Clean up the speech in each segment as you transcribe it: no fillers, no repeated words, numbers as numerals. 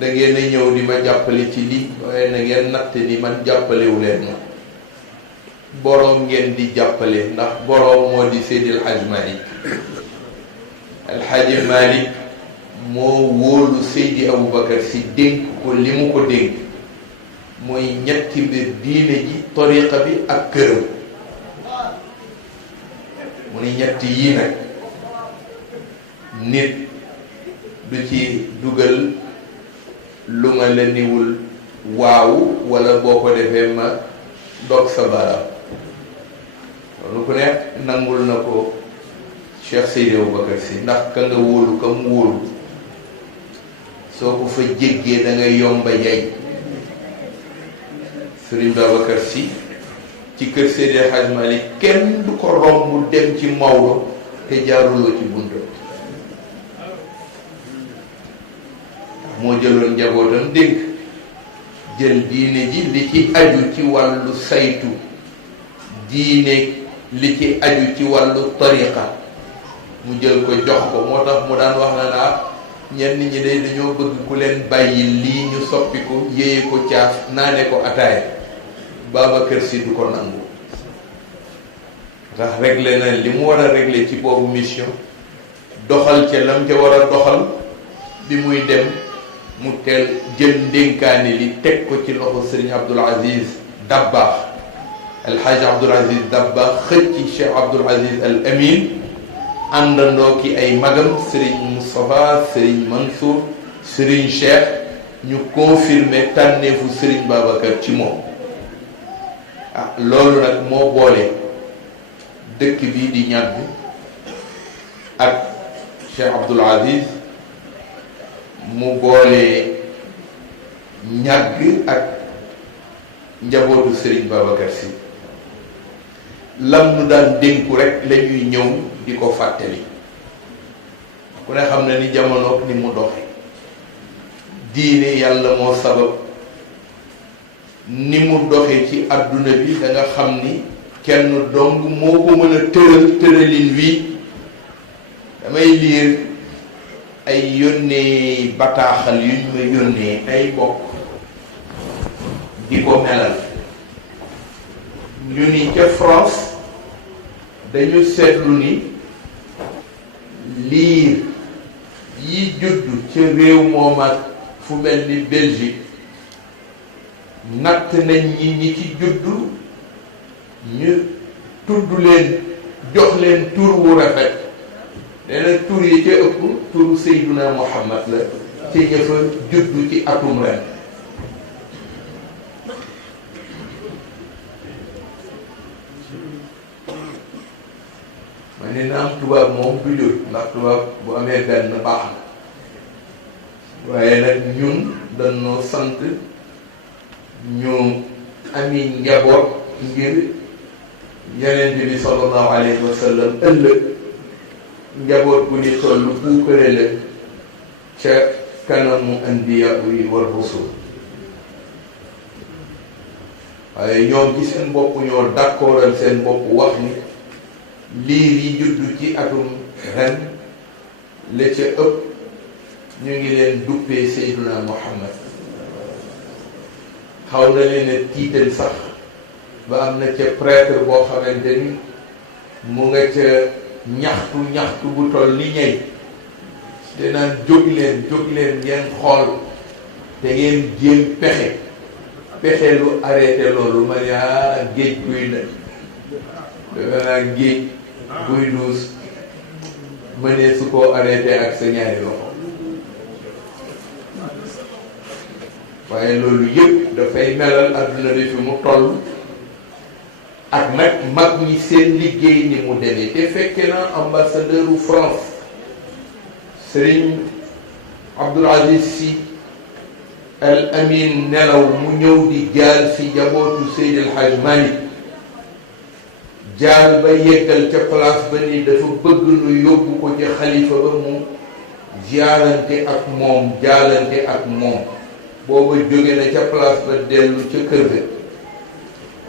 da ngeen a ñëw di ma jàppale ci lii waaye na ngeen natt ni man jàppalewu leen ma boroom ngeen di jàppale ndax boroom moo di Seydil Hadj Malick Alxaaji Malick moo wóolu Seydi Aboubacar si dénk ko li mu ko dénk mooy ñetti mbir diine ji tariqa bi ak këram mu ni ñetti yii nag nit du ci dugal lu ma la niwul waaw wala boo ko defee ma dog sa baaraam loolu ku nekk nangul na ko Cheikh Seydi Aboubacar si ndax ka nga wóolu ka mu wóolu soo ko fa jéggee da ngay yomba yay Serigne Babacar si ci kër Seydi Hadj Malick kenn du ko romb dem ci Maodo te jaaruloo ci buntu moo jëloon njabootam dénk jël diine ji li ci aju ci wàllu saytu diine li ci aju ci wàllu tariqa mu jël ko jox ko moo tax mu daan wax na naa ñenn ñi day dañoo bëgg ku leen bàyyi lii ñu soppi ko yéeye ko caaf naane ko ataaya Babacar si du ko nangu ndax réglé na li mu war a réglé ci boobu mission doxal ca lam ca war a doxal bi muy dem mu teel jël ndénkaani li teg ko ci loxo Serigne Abdoul Aziz Dabakh El Hadj Abdoul Aziz Dabakh xëcc Cheikh Abdoul Aziz Al Amin àndandoo ki ay magam Serigne Moustapha Serigne Mansour Serigne Cheikh ñu confirmer tànneefu Serigne Babacar ci moom ah loolu nag moo boole dëkk bii di ñàgg ak Cheikh Abdoul Aziz mu boole ñàgg ak njabootu Serigne Babacar si lam nu daan dénku rek la ñuy ñëw di ko fàttali ku ne xam na ni jamonoog ni mu doxe diine yàlla moo sabab ni mu doxe ci adduna bi da nga xam ni kenn dong moo ko mën a tëralin wi damay liir ay yónnee bataaxal yuñ ma yónnee ay bokk di ko melal ñu ni ca France dañu seetlu ni liir yi juddu ca réew moom ak fu mel ni Belgique natt nañ ñi ci juddu ñu tudd leen jox leen tur wu rafet nee na tur yi ca ëpp turu Seyduna Muhammad la ci ña fa juddu ci atum ren ma ne na am tubaab moom du jur ndax tubaab bu amee benn baax na waaye nag ñun dañoo sant ñu ami njaboot ngir Yonent bi sallallahu alayhi wa sallam ëllëg njaboot bu ni toll puukare la ca kanamu anbiya yi war rusul waaye ñoom ci seen bopp ñoo d'accordal seen bopp wax ni liir yi juddu ci atum ren la ca ëpp ñu ngi leen duppee Seyduna Muhammad xaw na leen a tiital sax ba am na ca prêtre boo xamante ni mu nga ca ñaxtu bu toll ni ñey te naan jóg leen ngeen xool te ngeen jéem pexe lu arrêté loolu ma yaa géej guy na dafa naa géej buy duus mënee su koo arrêté ak sa ñaari loxo waaye loolu yëpp dafay melal adduna bi fi mu toll ak nag mag ñi seen liggéey ni mu demee te fekke na ambassadeur u France Serigne Abdoul Aziz Sy Al Amin nelaw mu ñëw di jaar si jabootu Seydi El Hadj Malick jaar ba yeggal ca place ba ni dafa bëgg nu yóbbu ko ca xalifa ba mu jaarante ak moom jaalante ak moom booba jóge na ca place ba dellu ca kër ga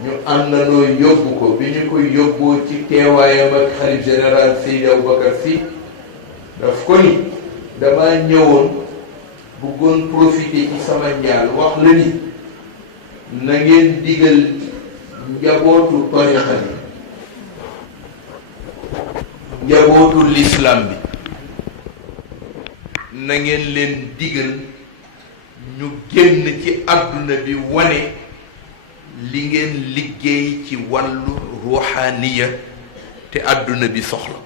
ñu àndandoo yóbbu ko bi ñu koy yóbboo ci teewaayam ak xalif général Seydi Aboubacar Sy daf ko ni dama ñëwoon bëggoon profiter ci sama njaal wax la ni na ngeen digal njabootu tarixa bi njabootu l'islam bi na ngeen leen digal ñu génn ci àdduna bi wane li ngeen liggéey ci wàllu ruuxaaniya te àdduna bi soxla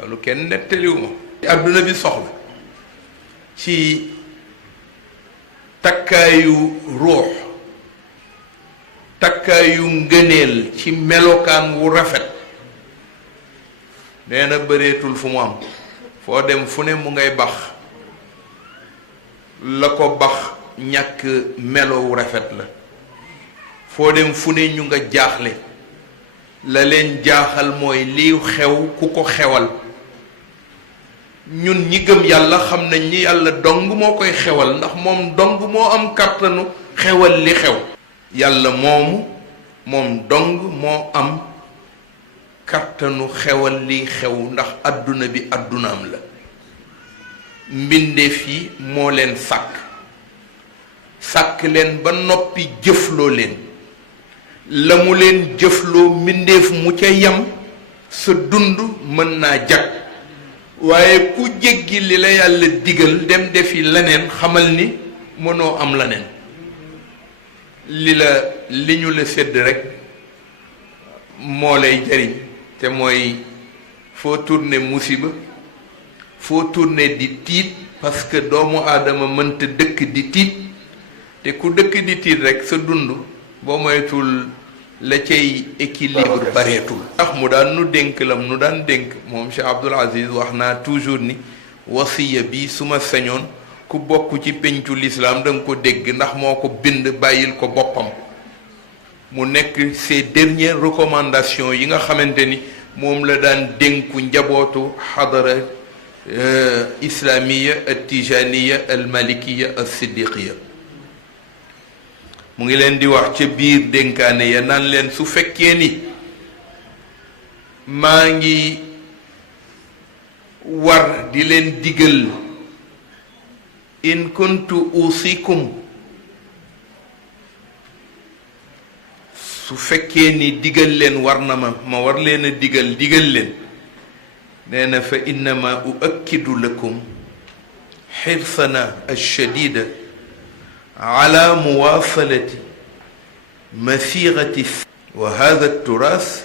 loolu kenn nettaliwuma àdduna bi soxla ci takkaayu ruux takkaayu ngëneel ci melokaan wu rafet nee na bëreetul fu mu am foo dem fu ne mu ngay bax la ko bax ñàkk melowu rafet la foo dem fu ne ñu nga jaaxle la leen jaaxal mooy liy xew ku ko xewal ñun ñi gëm yàlla xam nañ ni yàlla dong moo koy xewal ndax moom dong moo am kàttanu xewal li xew yàlla moom dong moo am kàttanu xewal li xew ndax àdduna bi àddunaam la mbindeef yi moo leen sàkk leen ba noppi jëfloo leen la mu leen jëfloo mbindeef mu ca yam sa dund mën naa jag waaye ku jéggi li la yàlla digal dem defi leneen xamal ni mënoo am leneen li ñu la sédd rekk moo lay jariñ te mooy foo tourné musiba foo tourné di tiit parce que doomu aadama mënta dëkk di tiit te ku dëkk di tiit rekk sa dund boo moytul la cay équilibre bareetul ndax mu daan nu dénk lam nu daan dénk moom Cheikh Abdoul Aziz wax naa toujours ni wasiya bi su ma sañoon ku bokk ci pencu l'islam da nga ko dégg ndax moo ko bind bàyyil ko boppam mu nekk ces dernières recommandations yi nga xamante ni moom la daan dénku njabootu xadara islamiya al tijaniya al malikiya al siddiqiya mu ngi leen di wax ca biir dénkaane ya naan leen su fekkee ni maa ngi war di leen digal in kuntu usikum su fekkee ni digal leen war na ma war leen a digal leen nee na fa innama uakkidu lakum xirsana alshadida ala muwasalati masirati wa hada alturas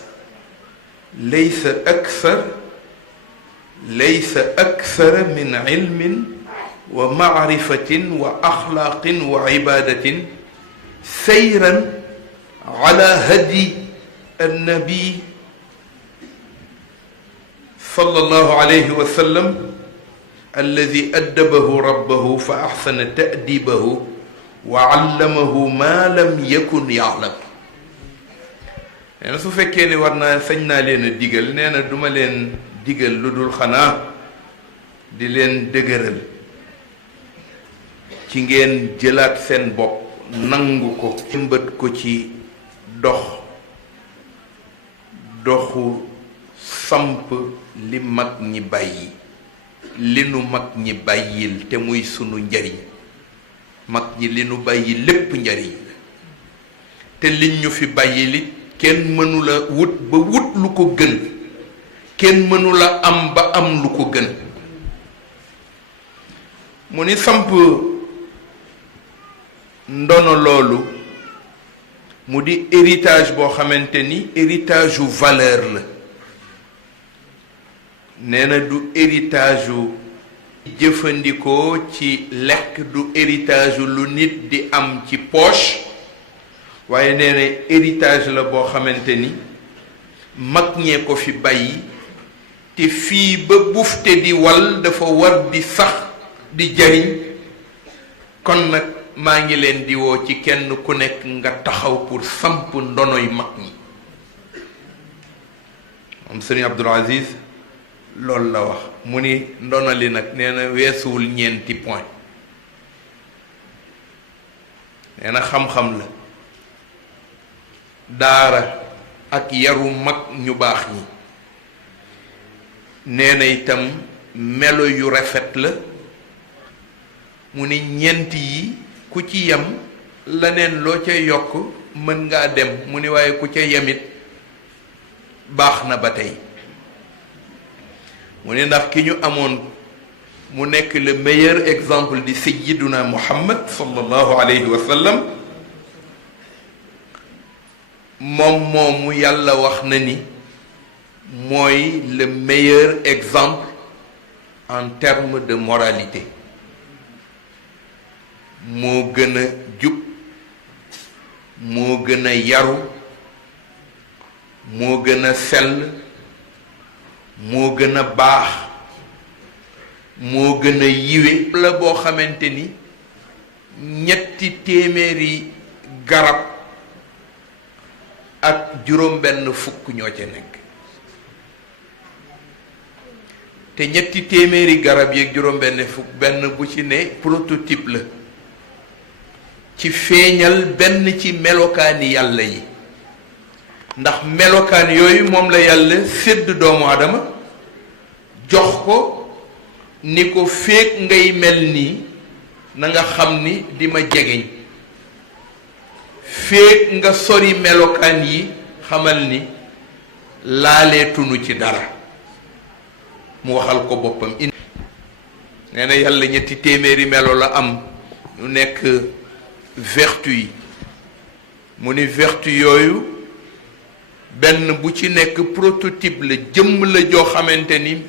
laysa akthar min ilmin wa macrifatin wa axlaaqin wa cibaadatin sayran ala hadi annabi sallallahu alayhi wa sallam alladi addabahu rabbahu fa axsana ta'dibahu wa allamahu ma lam yakun ya'lam. nee na su fekkee ne war naa sañ naa leen a digal nee na duma leen digal lu dul xanaa di leen dëgëral ci ngeen jëlaat seen bopp nangu ko jëmbat ko ci doxu samp li mag ñi bàyyi li nu mag ñi bàyyil te muy sunu njariñ mag ñi li nu bàyyi lépp njariñ la te liñ ñu fi bàyyi li kenn mënula wut ba wut lu ko gën kenn mënula am ba am lu ko gën mu ni samp ndono loolu mu di héritage boo xamante ni héritage u valeur la nee na du héritage u jëfandikoo ci lekk du héritage u lu nit di am ci poche waaye nee na héritage la boo xamante ni mag ñee ko fi bàyyi te fii ba bufte di wal dafa war di sax di jariñ kon nag maa ngi leen di woo ci kenn ku nekk nga taxaw pour samp ndonoy mag ñi moom Sëriñ Abdoul Aziz loolu la wax mu ni ndono li nag nee na weesuwul ñeenti point nee na xam-xam la daara ak yaru mag ñu baax ñi nee na itam melo yu rafet la mu ni ñeent yi ku ci yem leneen loo ca yokk mën ngaa dem mu ni waaye ku ca yemit baax na ba tey mu ni ndax ki ñu amoon mu nekk le meilleur exemple di sayyiduna Muhammad sallallahu alayhi wa sallam moom moomu yàlla wax na ni mooy le meilleur exemple en termes de moralité moo gën a jub moo gën a yaru moo gën a sell moo gën a baax moo gën a yiwe la boo xamante ni ñetti téeméeri garab ak juróom benn fukk ñoo ca nekk te ñetti téeméeri garab yeeg juróom benn fukk benn bu ci ne prototype la ci feeñal benn ci melokaani yàlla yi ndax melokaan yooyu moom la yàlla sédd doomu aadama jox ko ni ko féeg ngay mel nii na nga xam ni di ma jegeñ féeg nga sori melokaan yi xamal ni laaleetunu ci dara mu waxal ko boppam nee na yàlla ñetti téeméeri melo la am ñu nekk vertu yi mu ni vertu yooyu benn bu ci nekk prototype la jëmm la joo xamante ni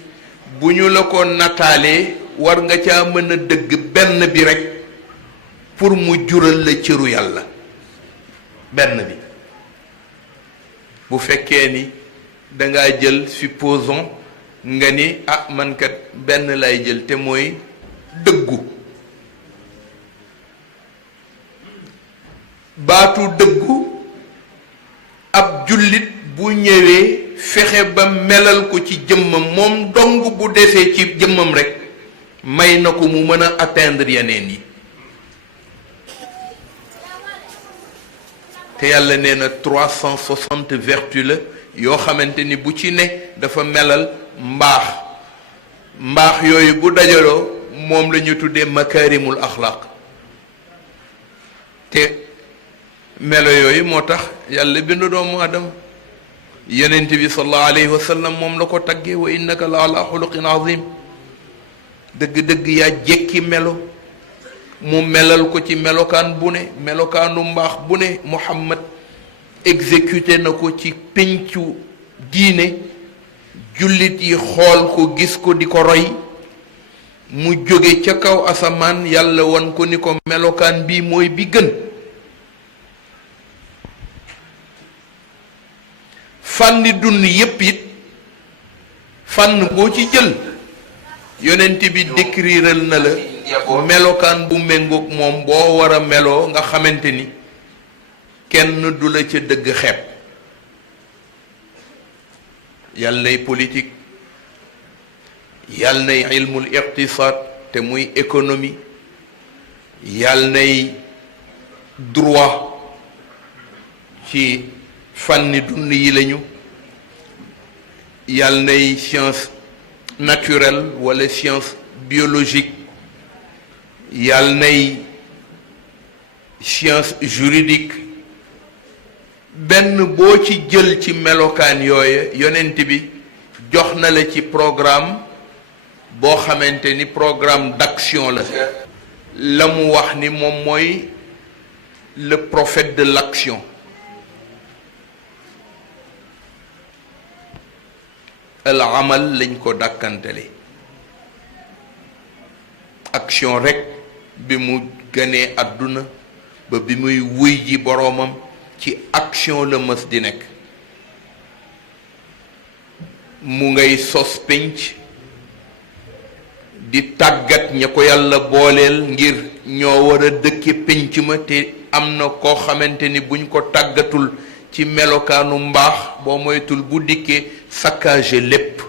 bu ñu la ko nataalee war nga caa mën a dëgg benn bi rekk pour mu jural la cëru yàlla benn bi bu fekkee ni dangaa jël supposons nga ni ah man kat benn lay jël te mooy dëggu baatu dëggu ab jullit bu ñëwee fexe ba melal ko ci jëmmam moom dong bu desee ci jëmmam rekk may na ko mu mën a atteindre yeneen yi te yàlla nee na 360 vertu la yoo xamante ni bu ci ne dafa melal mbaax yooyu bu dajaloo moom la ñu tuddee makaarimul axlaaq te melo yooyu moo tax yàlla bindu doomu adama yonent bi sallallahu alayhi wa sallam moom la ko taggee wa innaka la ala xuluqin azim dëgg-dëgg yaa jekki melo mu melal ko ci melokaan bu ne melokaanu mbaax bu ne Muhammad exécuté na ko ci péncu diine jullit yi xool ko gis ko di ko roy mu jóge ca kaw asamaan yàlla wan ko ni ko melokaan bii mooy bi gën fànni dund yépp it fànn boo ci jël yonent bi décriral na la melokaan bu méngoog moom boo war a meloo nga xamante ni kenn du la ca dëgg xeeb yàllay politique yàll nay ilmul iqtisaad te muy économie yàll nay droit ci fànni dund yi lañu yàll nay science naturelle wala science biologique yàll nay science juridique benn boo ci jël ci melokaan yooye yonent bi jox na la ci programme boo xamante ni programme d'action la mu wax ni moom mooy le prophète de l'action al amal lañ ko dàkkantele action rekk bi mu gënee àdduna ba bi muy wuy ji boroomam ci action la mës di nekk mu ngay sos pénc di tàggat ña ko yàlla booleel ngir ñoo war a dëkke pénc ma te am na koo xamante ni buñ ko tàggatul ci melokaanu mbaax boo moytul bu dikkee saccage lépp